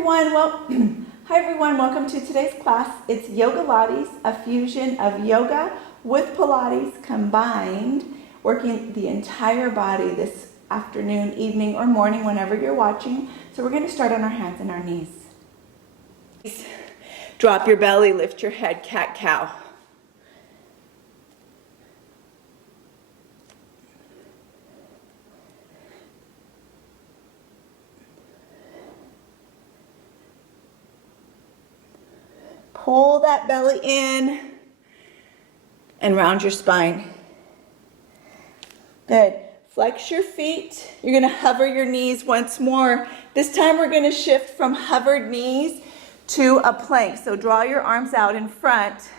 everyone. Well, hi everyone. Welcome to today's class. It's Yoga Lattes, a fusion of yoga with Pilates combined, working the entire body this afternoon, evening, or morning, whenever you're watching. So we're going to start on our hands and our knees. Drop your belly, lift your head, cat-cow. Pull that belly in and round your spine. Good. Flex your feet. You're going to hover your knees once more. This time we're going to shift from hovered knees to a plank. So draw your arms out in front.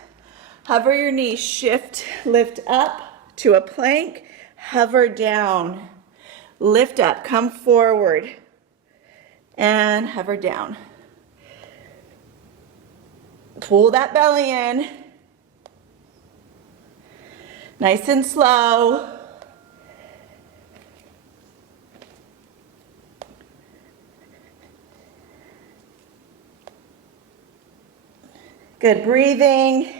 Hover your knees. Shift, lift up to a plank. Hover down. Lift up. Come forward. And hover down. Pull that belly in. Nice and slow. Good breathing.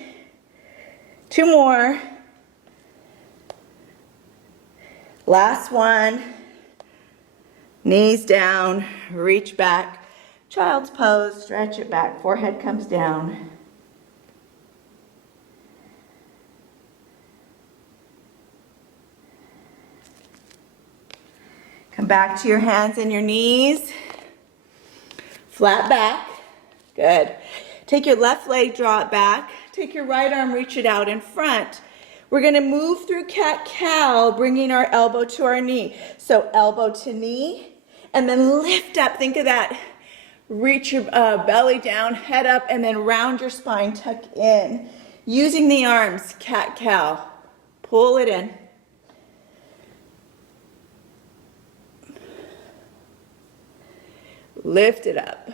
Two more. Last one. Knees down, reach back. Child's pose, stretch it back. Forehead comes down. Come back to your hands and your knees. Flat back. Good. Take your left leg, draw it back. Take your right arm, reach it out in front. We're going to move through cat-cow, bringing our elbow to our knee. So elbow to knee, and then lift up. Think of that. Reach your belly down, head up, and then round your spine, tuck in. Using the arms, cat-cow. Pull it in. Lift it up.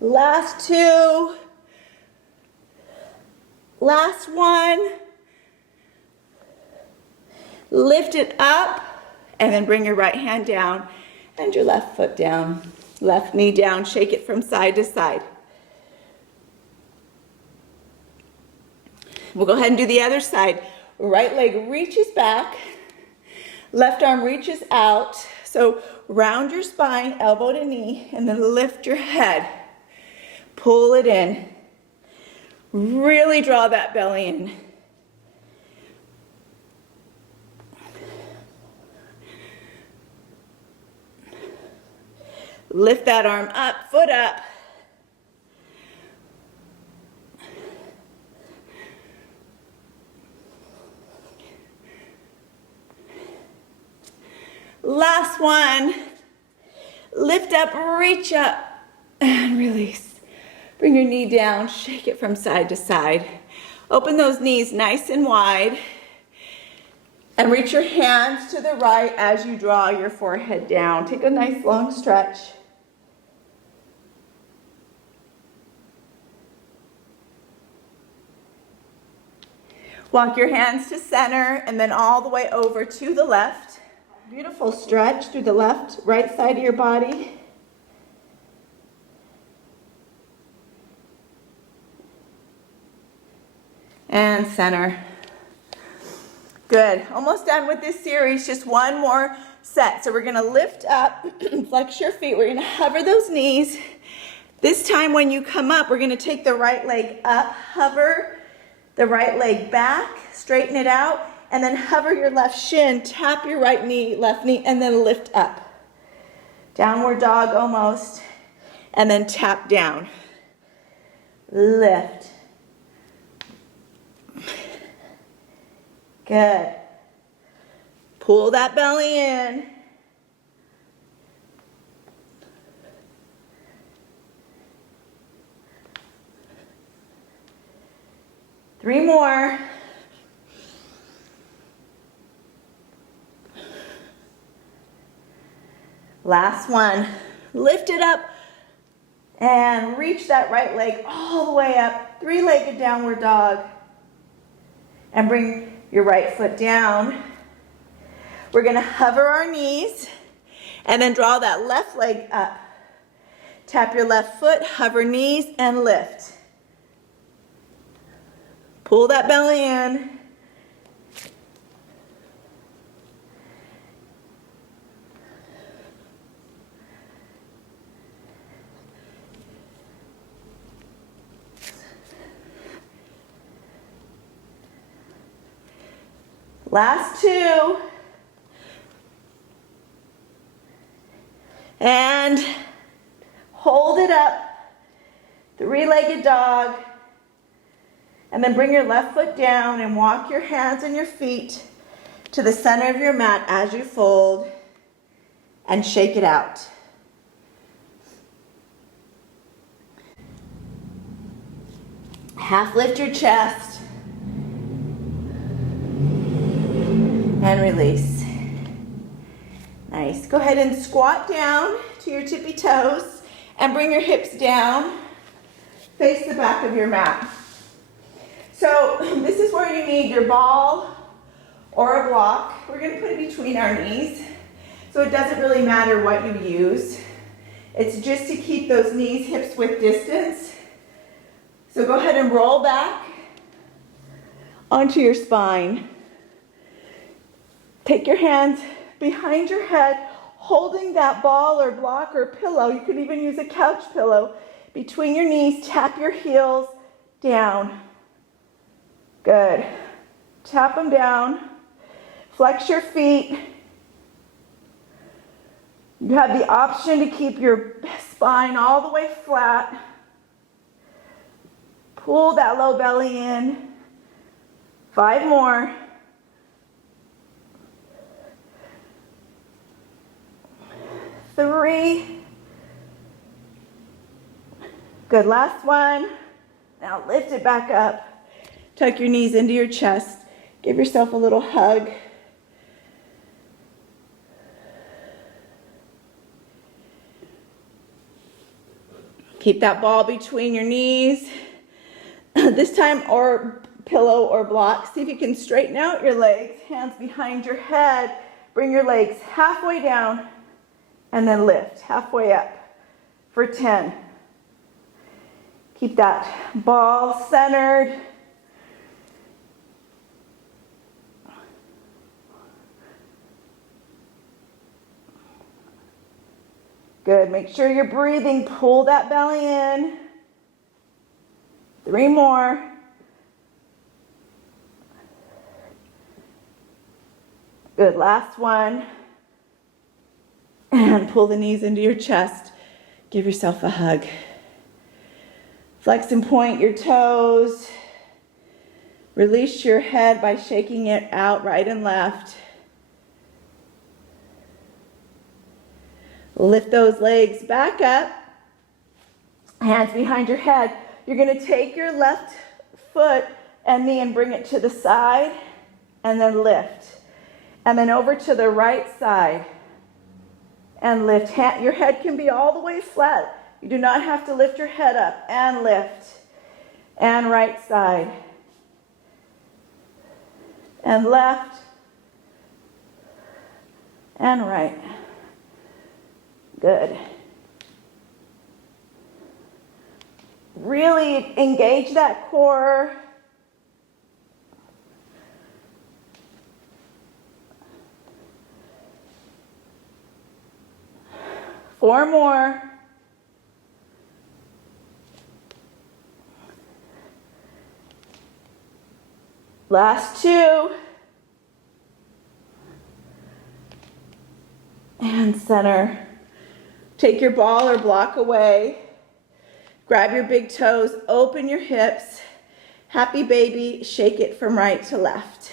Last two. Last one. Lift it up and then bring your right hand down and your left foot down. Left knee down. Shake it from side to side. We'll go ahead and do the other side. Right leg reaches back. Left arm reaches out. So round your spine, elbow to knee, and then lift your head. Pull it in. Really draw that belly in. Lift that arm up, foot up. Last one. Lift up, reach up, and release. Bring your knee down, shake it from side to side. Open those knees nice and wide. And reach your hands to the right as you draw your forehead down. Take a nice long stretch. Walk your hands to center and then all the way over to the left. Beautiful stretch through the left, right side of your body. And center. Good. Almost done with this series. Just one more set. So we're going to lift up, flex your feet. We're going to hover those knees. This time when you come up, we're going to take the right leg up, hover the right leg back, straighten it out, and then hover your left shin, tap your right knee, left knee, and then lift up. Downward dog almost, and then tap down. Lift. Good. Pull that belly in. Three more. Last one. Lift it up and reach that right leg all the way up three-legged downward dog. And bring your right foot down. We're gonna hover our knees and then draw that left leg up. Tap your left foot, hover knees, and lift. Pull that belly in. Last two. And hold it up. Three-legged dog. And then bring your left foot down and walk your hands and your feet to the center of your mat as you fold and shake it out. Half lift your chest and release. Nice. Go ahead and squat down to your tippy toes and bring your hips down. Face the back of your mat. So this is where you need your ball or a block. We're going to put it between our knees. So it doesn't really matter what you use. It's just to keep those knees, hips width distance. So go ahead and roll back onto your spine. Take your hands behind your head, holding that ball or block or pillow. You could even use a couch pillow. Between your knees, tap your heels down. Good. Tap them down. Flex your feet. You have the option to keep your spine all the way flat. Pull that low belly in. 5 more. 3. Good, last one. Now lift it back up. Tuck your knees into your chest. Give yourself a little hug. Keep that ball between your knees. This time, or pillow or block. See if you can straighten out your legs. Hands behind your head. Bring your legs halfway down and then lift halfway up for 10. Keep that ball centered. Good. Make sure you're breathing. Pull that belly in. 3 more. Good. Last one. And pull the knees into your chest. Give yourself a hug. Flex and point your toes. Release your head by shaking it out right and left. Lift those legs back up. Hands behind your head. You're going to take your left foot and knee and bring it to the side and then lift. And then over to the right side and lift. Your head can be all the way flat. You do not have to lift your head up and lift. And right side. And left. And right. Good. Really engage that core. Four more. Last 2. And center. Take your ball or block away. Grab your big toes, open your hips. Happy baby, shake it from right to left.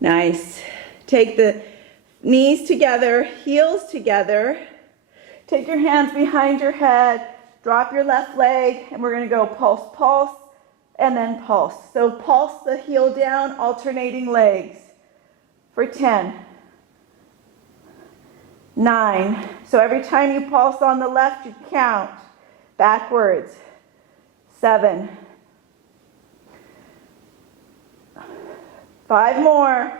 Nice. Take the knees together, heels together. Take your hands behind your head, drop your left leg, and we're gonna go pulse, pulse, and then pulse. So pulse the heel down, alternating legs for 10. 9. So every time you pulse on the left, you count backwards. 7. 5 more.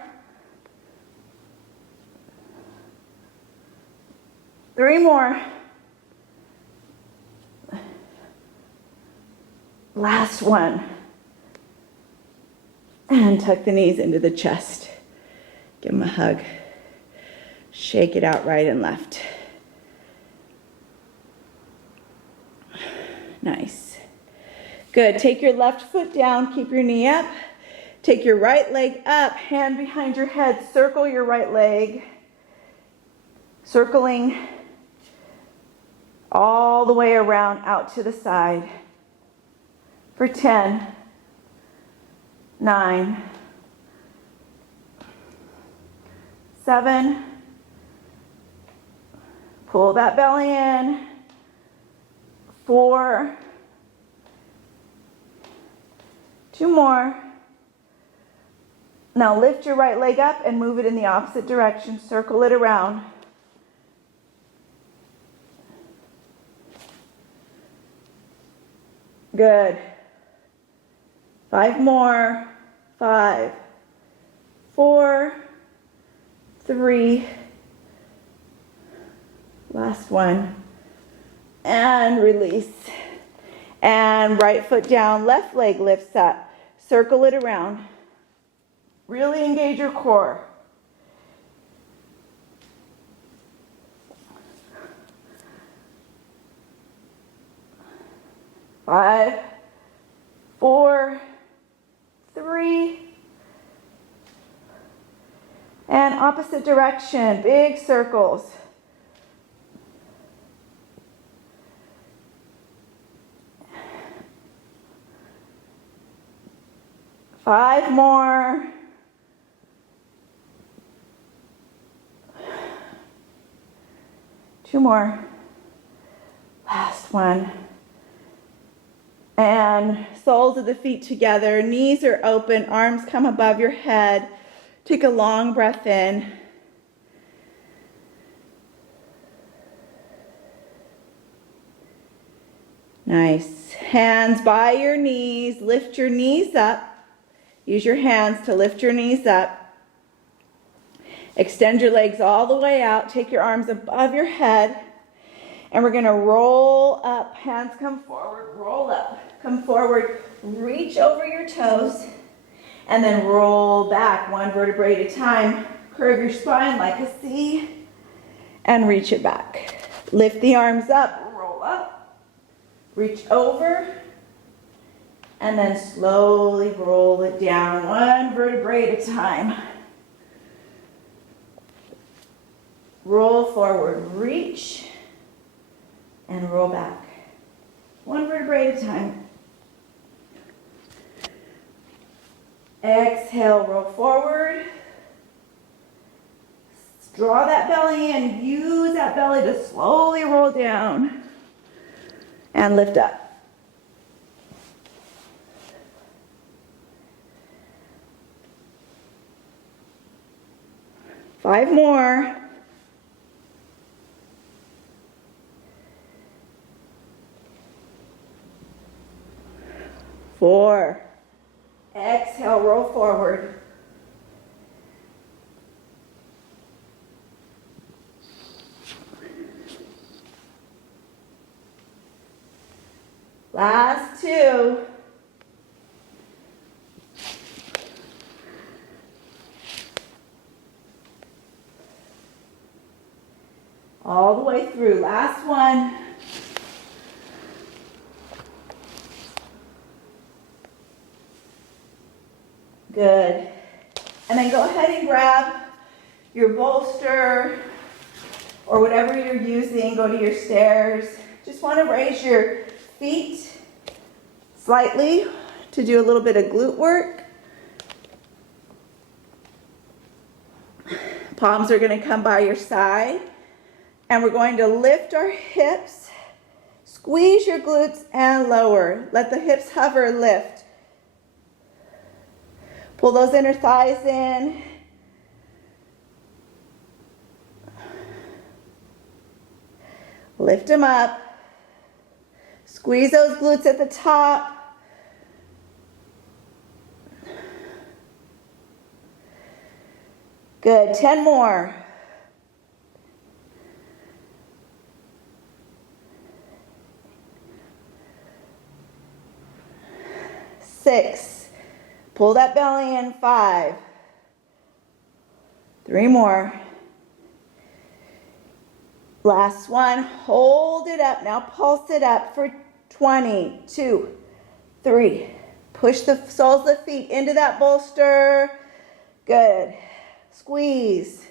3 more. Last one. And tuck the knees into the chest. Give them a hug. Shake it out right and left. Nice. Good. Take your left foot down. Keep your knee up. Take your right leg up. Hand behind your head. Circle your right leg. Circling all the way around out to the side. For 10, 9, 7, pull that belly in, 4, 2 more. Now lift your right leg up and move it in the opposite direction. Circle it around. Good. 5 more. 5, 4, 3. Last one. And release. And right foot down, left leg lifts up. Circle it around. Really engage your core. Five, 4, 3, and opposite direction, big circles. Five more. Two more. Last one. And soles of the feet together, knees are open, arms come above your head. Take a long breath in. Nice. Hands by your knees, lift your knees up. Use your hands to lift your knees up. Extend your legs all the way out. Take your arms above your head. And we're going to roll up. Hands come forward, roll up. Come forward, reach over your toes, and then roll back one vertebrae at a time. Curve your spine like a C, and reach it back. Lift the arms up, roll up, reach over, and then slowly roll it down one vertebrae at a time. Roll forward, reach, and roll back. One vertebrae at a time. Exhale, roll forward. Draw that belly in. Use that belly to slowly roll down. And lift up. Five more. Four. Exhale, roll forward. Last two. All the way through. Last one. Good. And then go ahead and grab your bolster or whatever you're using. Go to your stairs. Just want to raise your feet slightly to do a little bit of glute work. Palms are going to come by your side. And we're going to lift our hips. Squeeze your glutes and lower. Let the hips hover, lift. Pull those inner thighs in. Lift them up. Squeeze those glutes at the top. Good, 10 more. 6. Pull that belly in. 5. 3 more. Last one. Hold it up. Now pulse it up for 20. 2, 3. Push the soles of the feet into that bolster. Good. Squeeze.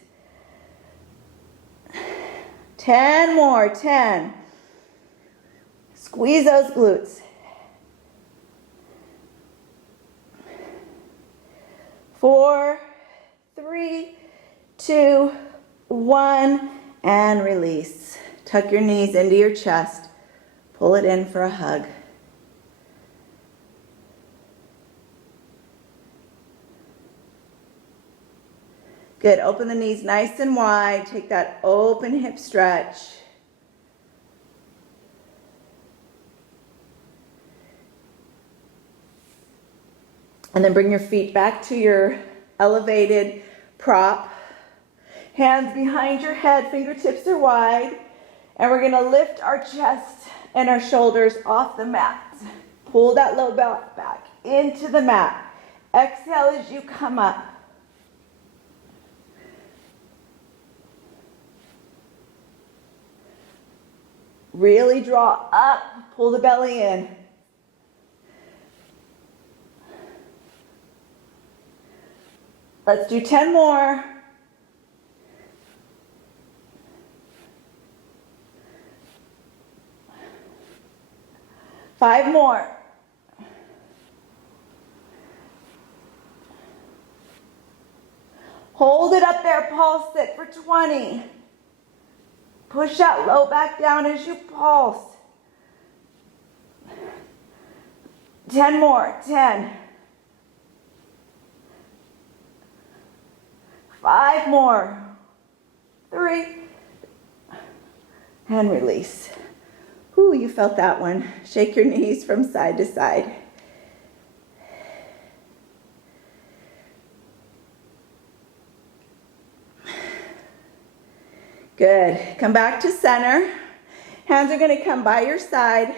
10 more. 10. Squeeze those glutes. 4, 3, 2, 1, and release. Tuck your knees into your chest. Pull it in for a hug. Good. Open the knees nice and wide. Take that open hip stretch. And then bring your feet back to your elevated prop. Hands behind your head, fingertips are wide. And we're gonna lift our chest and our shoulders off the mat. Pull that low back back into the mat. Exhale as you come up. Really draw up, pull the belly in. Let's do 10 more. 5 more. Hold it up there, pulse it for 20. Push that low back down as you pulse. 10 more. 10. 5 more. 3. And release. Ooh, you felt that one. Shake your knees from side to side. Good. Come back to center. Hands are going to come by your side.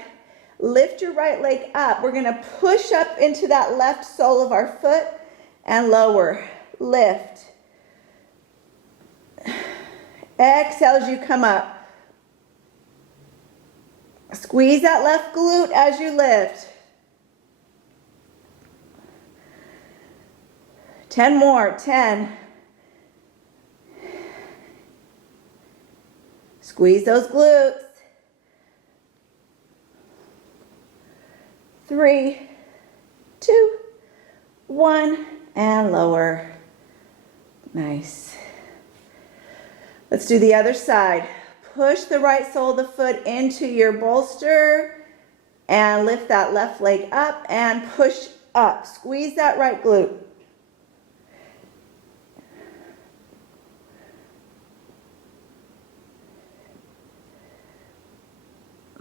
Lift your right leg up. We're going to push up into that left sole of our foot and lower. Lift. Exhale as you come up. Squeeze that left glute as you lift. 10 more. 10. Squeeze those glutes. 3, 2, 1, and lower. Nice. Let's do the other side. Push the right sole of the foot into your bolster and lift that left leg up and push up. Squeeze that right glute.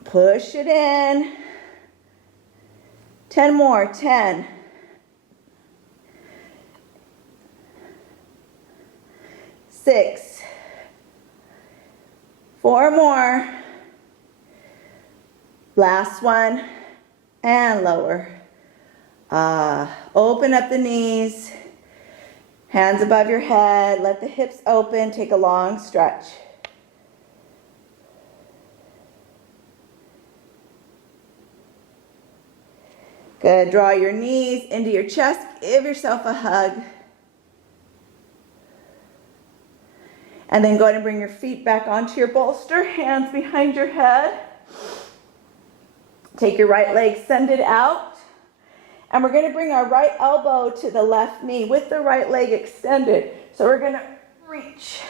Push it in. 10 more. 10. 6. 4 more. Last one. And lower. Open up the knees. Hands above your head. Let the hips open. Take a long stretch. Good. Draw your knees into your chest. Give yourself a hug. And then go ahead and bring your feet back onto your bolster. Hands behind your head. Take your right leg, send it out. And we're going to bring our right elbow to the left knee with the right leg extended. So we're going to reach.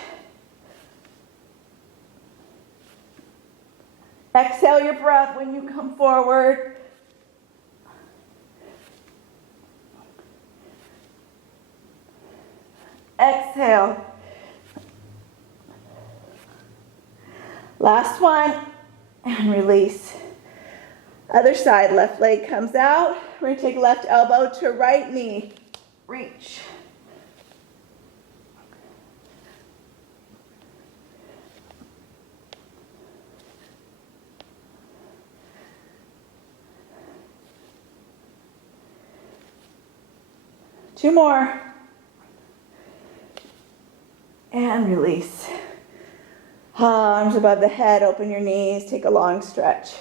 Exhale your breath when you come forward. Exhale. Last one, and release. Other side, left leg comes out. We're going to take left elbow to right knee. Reach. 2 more. And release. Arms above the head, open your knees, take a long stretch.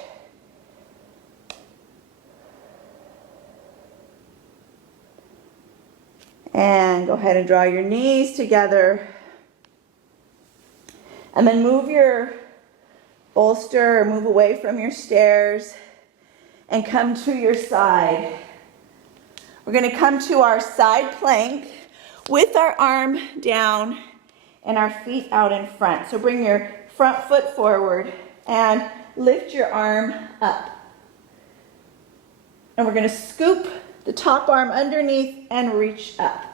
And go ahead and draw your knees together. And then move your bolster or move away from your stairs and come to your side. We're going to come to our side plank with our arm down and our feet out in front. So bring your front foot forward and lift your arm up. And we're going to scoop the top arm underneath and reach up.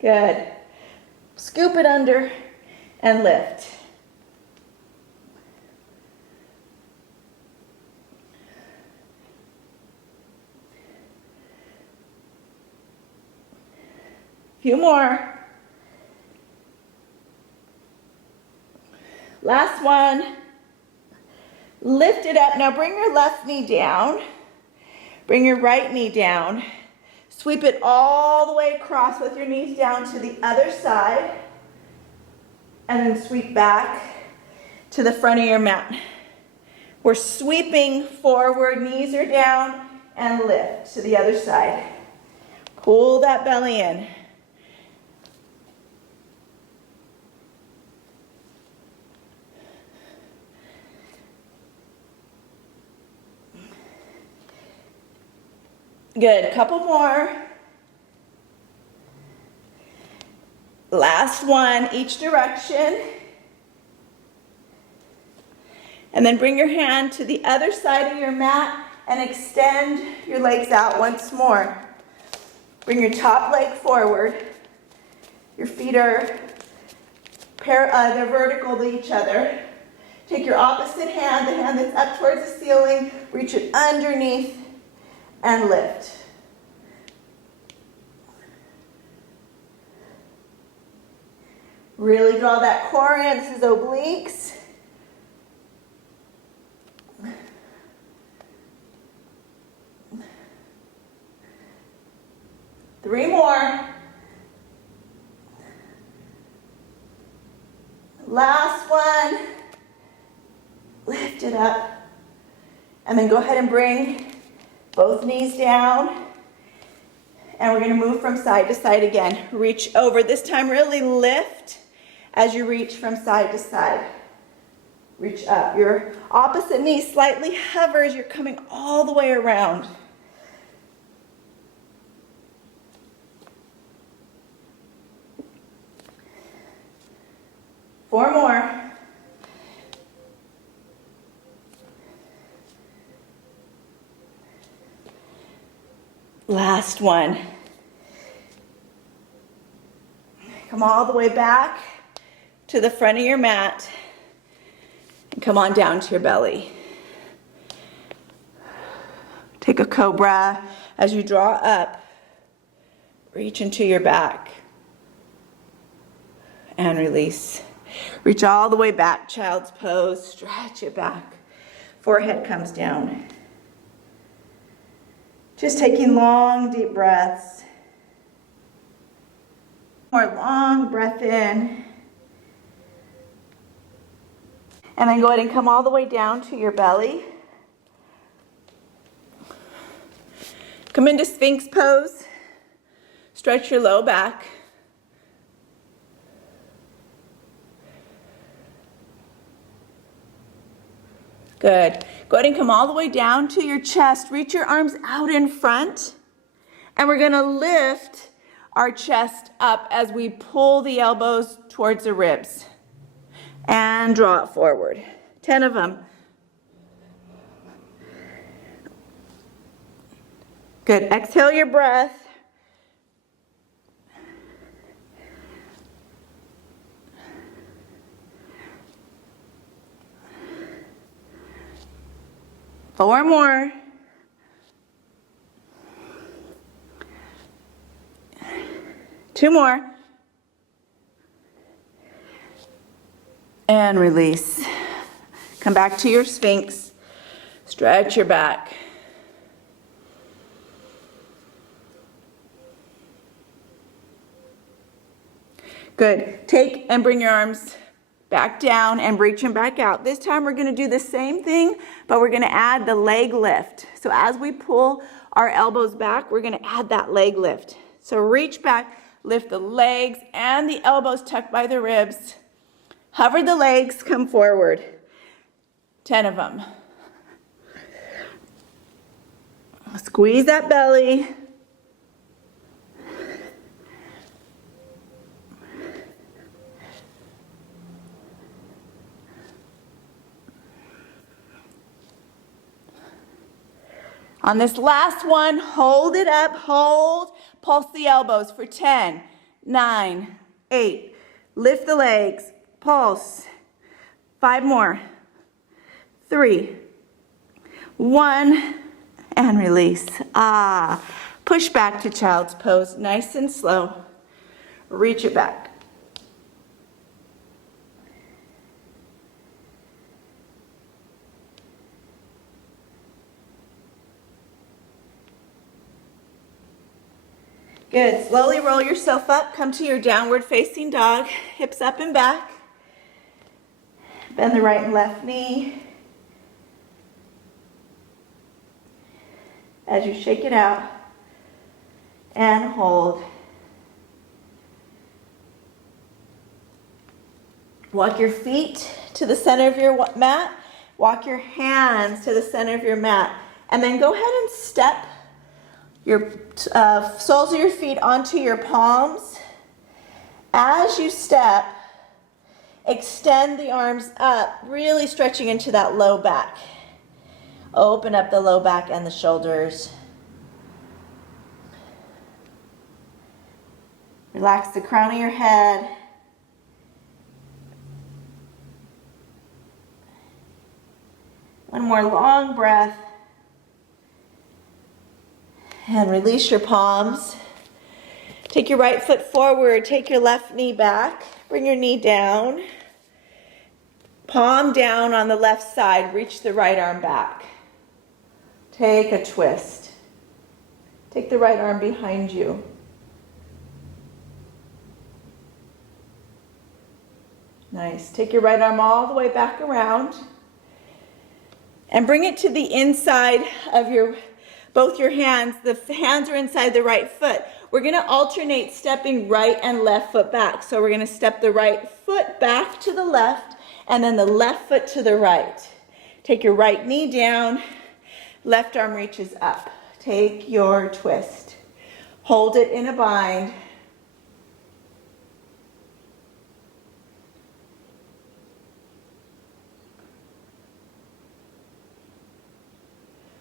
Good. Scoop it under and lift. Few more. Last one. Lift it up. Now bring your left knee down. Bring your right knee down. Sweep it all the way across with your knees down to the other side. And then sweep back to the front of your mat. We're sweeping forward, knees are down, and lift to the other side. Pull that belly in. Good, couple more. Last one, each direction. And then bring your hand to the other side of your mat and extend your legs out once more. Bring your top leg forward. Your feet are they're vertical to each other. Take your opposite hand, the hand that's up towards the ceiling, reach it underneath and lift. Really draw that core in. This is obliques. Three more. Last one. Lift it up. And then go ahead and bring both knees down. And we're going to move from side to side again. Reach over. This time really lift as you reach from side to side. Reach up. Your opposite knee slightly hovers. You're coming all the way around. Four more. Last one. Come all the way back to the front of your mat and come on down to your belly. Take a cobra as you draw up. Reach into your back and release. Reach all the way back, child's pose. Stretch it back. Forehead comes down. Just taking long, deep breaths. More long breath in. And then go ahead and come all the way down to your belly. Come into Sphinx pose. Stretch your low back. Good. Go ahead and come all the way down to your chest. Reach your arms out in front. And we're going to lift our chest up as we pull the elbows towards the ribs. And draw it forward. 10 of them. Good. Exhale your breath. Four more. Two more. And release. Come back to your Sphinx. Stretch your back. Good. Take and bring your arms back down and reach them back out. This time we're going to do the same thing, but we're going to add the leg lift. So as we pull our elbows back, we're going to add that leg lift. So reach back, lift the legs and the elbows tucked by the ribs. Hover the legs, come forward. 10 of them. Squeeze that belly. On this last one, hold it up, hold, pulse the elbows for 10, 9, 8. Lift the legs, pulse. 5 more. 3, 1, and release. Push back to child's pose, nice and slow. Reach it back. Good. Slowly roll yourself up. Come to your downward facing dog. Hips up and back. Bend the right and left knee. As you shake it out and hold. Walk your feet to the center of your mat. Walk your hands to the center of your mat. And then go ahead and step your soles of your feet onto your palms. As you step, extend the arms up, really stretching into that low back. Open up the low back and the shoulders. Relax the crown of your head. One more long breath. And release your palms. Take your right foot forward, take your left knee back, bring your knee down. Palm down on the left side, reach the right arm back. Take a twist. Take the right arm behind you. Nice. Take your right arm all the way back around. And bring it to the inside of both your hands. The hands are inside the right foot. We're going to alternate stepping right and left foot back. So we're going to step the right foot back to the left and then the left foot to the right. Take your right knee down, left arm reaches up. Take your twist. Hold it in a bind.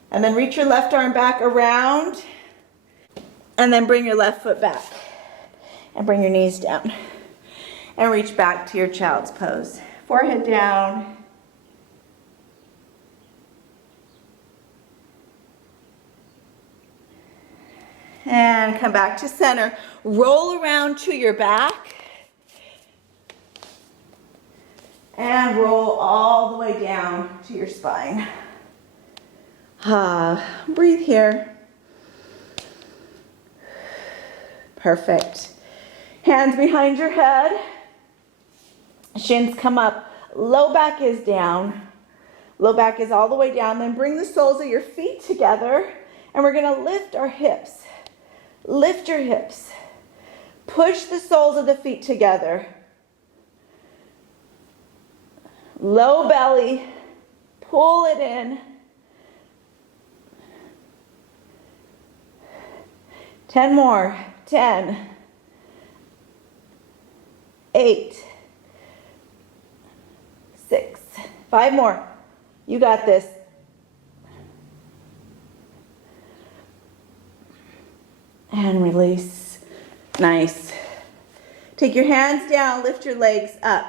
And then reach your left arm back around. And then bring your left foot back. And bring your knees down. And reach back to your child's pose. Forehead down. And come back to center. Roll around to your back. And roll all the way down to your spine. Breathe here. Perfect. Hands behind your head. Shins come up. Low back is down. Low back is all the way down. Then bring the soles of your feet together. And we're going to lift our hips. Lift your hips. Push the soles of the feet together. Low belly. Pull it in. 10 more. 10, 8, 6, 5 more. You got this. And release. Nice. Take your hands down, lift your legs up.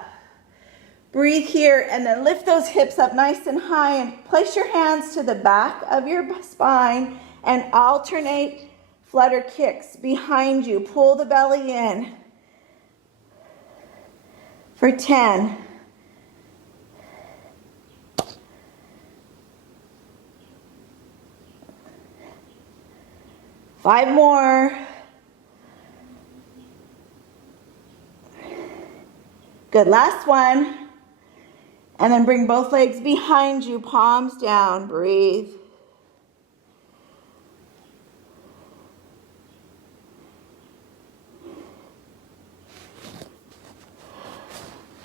Breathe here and then lift those hips up nice and high and place your hands to the back of your spine and alternate flutter kicks behind you. Pull the belly in for 10. 5 more. Good, last one. And then bring both legs behind you, palms down, breathe.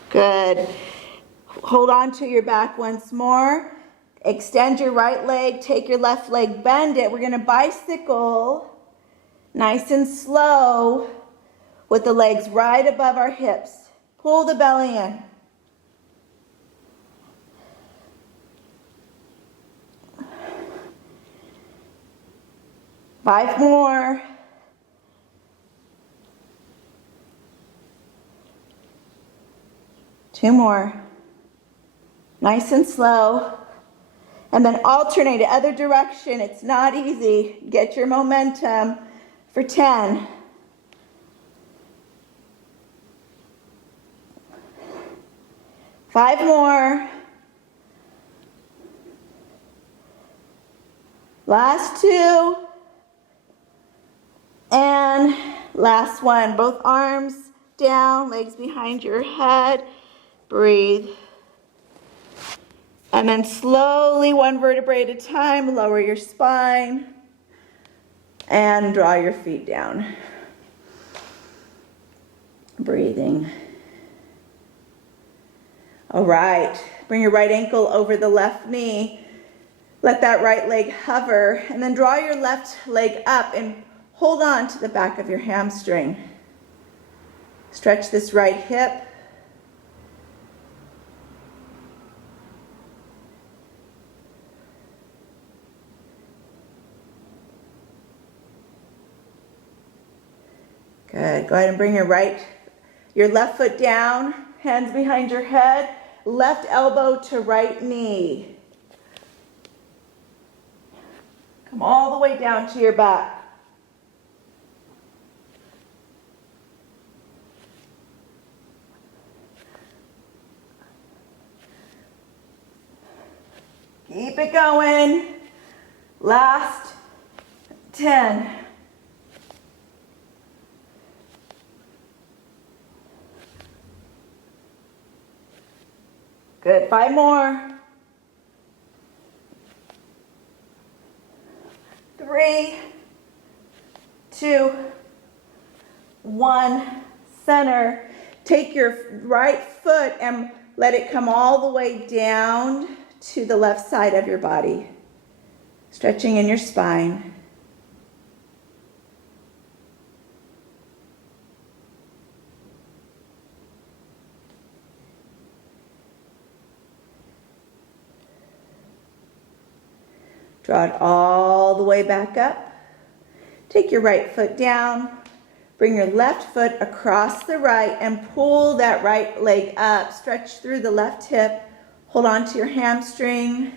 Good. Hold on to your back once more. Extend your right leg, take your left leg, bend it. We're gonna bicycle nice and slow with the legs right above our hips. Pull the belly in. Five more. Two more. Nice and slow. And then alternate the other direction. It's not easy. Get your momentum for 10. Five more. Last two. And last one. Both arms down, legs behind your head. Breathe. And then slowly, one vertebrae at a time, lower your spine and draw your feet down. Breathing. All right, bring your right ankle over the left knee. Let that right leg hover, and then draw your left leg up and hold on to the back of your hamstring. Stretch this right hip. Good. Go ahead and bring your left foot down, hands behind your head, left elbow to right knee. Come all the way down to your back. Keep it going. Last 10. Good, 5 more. 3, 2, 1, center. Take your right foot and let it come all the way down to the left side of your body. Stretching in your spine. Draw it all the way back up. Take your right foot down. Bring your left foot across the right and pull that right leg up. Stretch through the left hip. Hold on to your hamstring.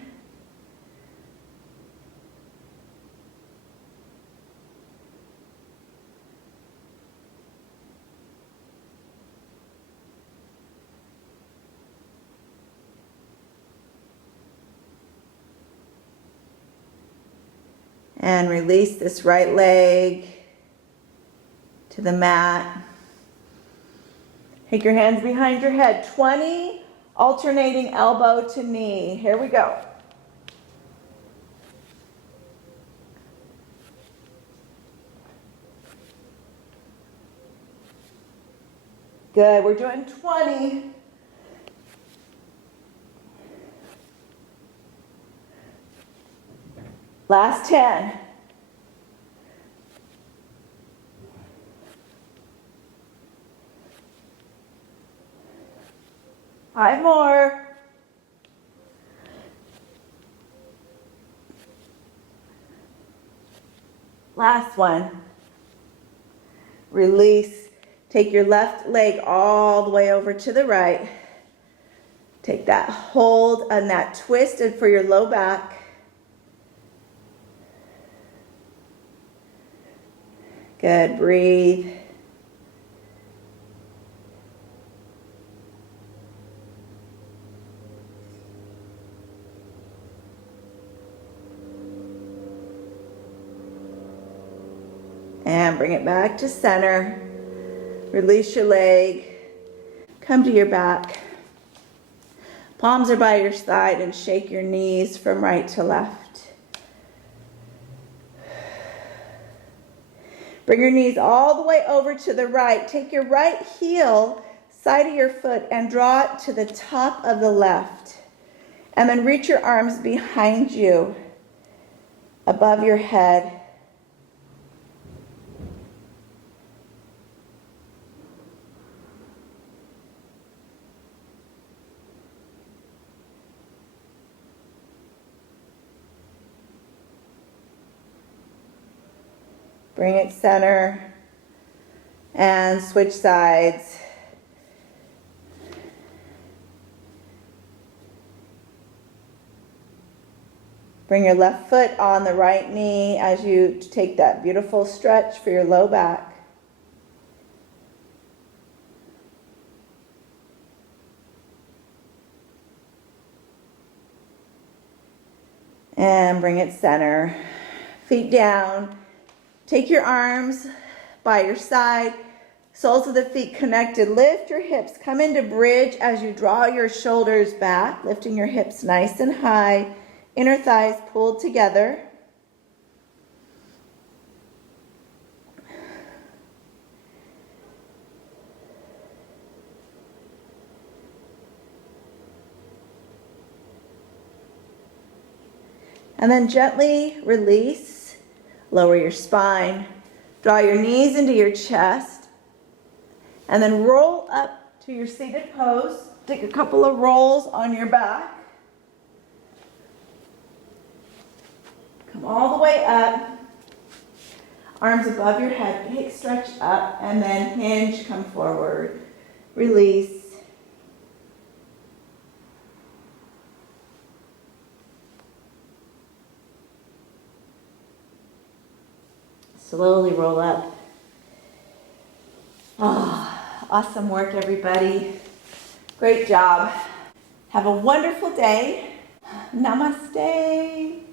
And release this right leg to the mat. Take your hands behind your head. 20 alternating elbow to knee. Here we go. Good, we're doing 20. Last 10. Five more. Last one. Release. Take your left leg all the way over to the right. Take that hold and that twist for your low back. Good, breathe. And bring it back to center. Release your leg. Come to your back. Palms are by your side and shake your knees from right to left. Bring your knees all the way over to the right. Take your right heel, side of your foot, and draw it to the top of the left. And then reach your arms behind you, above your head. Bring it center and switch sides. Bring your left foot on the right knee as you take that beautiful stretch for your low back. And bring it center. Feet down. Take your arms by your side, soles of the feet connected. Lift your hips. Come into bridge as you draw your shoulders back, lifting your hips nice and high. Inner thighs pulled together. And then gently release. Lower your spine, draw your knees into your chest, and then roll up to your seated pose. Take a couple of rolls on your back. Come all the way up, arms above your head, big stretch up, and then hinge, come forward, release. Slowly roll up. Oh, awesome work, everybody. Great job. Have a wonderful day. Namaste.